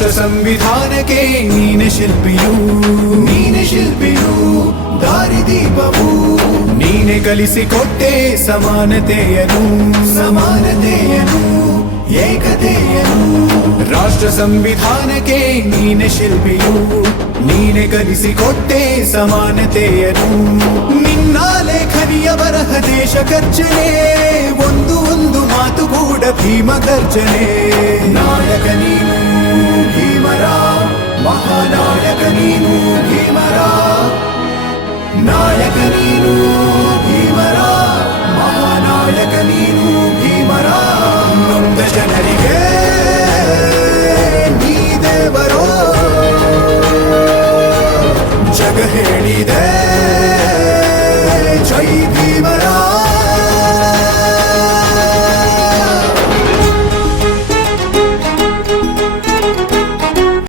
ರಾಷ್ಟ್ರ ಸಂವಿಧಾನಕ್ಕೆ ನೀನೆ ಶಿಲ್ಪಿಯು, ದಾರಿದೀಪವು ನೀನೆ ಕಲಿಸಿಕೊಟ್ಟೆ ಸಮಾನತೆಯನು, ಏಕತೆಯನು. ರಾಷ್ಟ್ರ ಸಂವಿಧಾನಕ್ಕೆ ನೀನೆ ಶಿಲ್ಪಿಯು, ನೀನೆ ಕಲಿಸಿಕೊಟ್ಟೆ ಸಮಾನತೆಯನು. ನಿನ್ನ ಲೇಖನಿಯ ಬರಹ ದೇಶ ಗರ್ಜನೆ, ಒಂದು ಮಾತು ಕೂಡ ಭೀಮ ಗರ್ಜನೆ. ನಾಯಕ ನೀನು